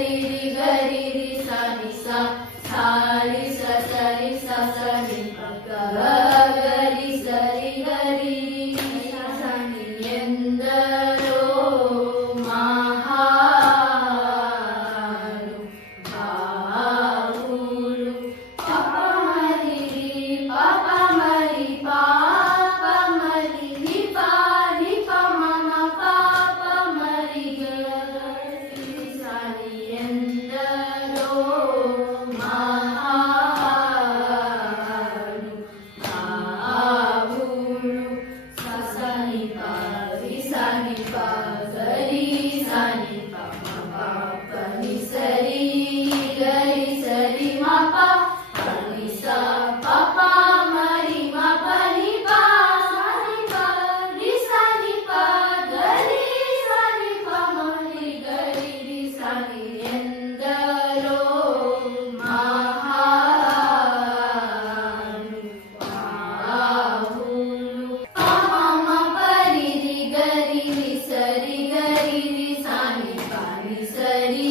ri ri ga ri ri sa ni sa ri sa ni pa ga ga ri sa ri ga ri ri sa ni ಎಂದರೋ ಮಹಾನು ಬಾಹುರು ಪಾಪ ಮರಿ ಪಾಪ ಮರಿ ನಿ ಪಾ ಮಮ ಪಾಪ ಮರಿ ಗರಿ ಸಾನಿ ಎಂದರೋ ಮಹಾನು ಬಾಹುರು ಸಾನಿ ಪಾ ಸಾನಿ ಪಾ ಗರಿ ಸಾನಿ ಪಾ ಪಾಪ ನಿ ಸರಿ ಗರಿ ಸರಿ ಮ ಪಾ ನಿ ಸಾ ಪಾಪ ಮರಿ ಮ ಪ ನಿ ಪಾ ಸಾನಿ ಪಾ ರಿ ಸಾನಿ ಪಾ ಗರಿ ಸಾನಿ ಪಾ ಮರಿ ಗರಿ ರಿ ಸಾನಿ ಎಂದರೋ ಮಹಾನು ಬಾಹುರು ಪಾಮ ಪರಿ ರಿ ಗರಿ ರಿ ಸರಿ ಗರಿ ರಿ ಸಾನಿ ಪಾ ನಿ ಸರಿ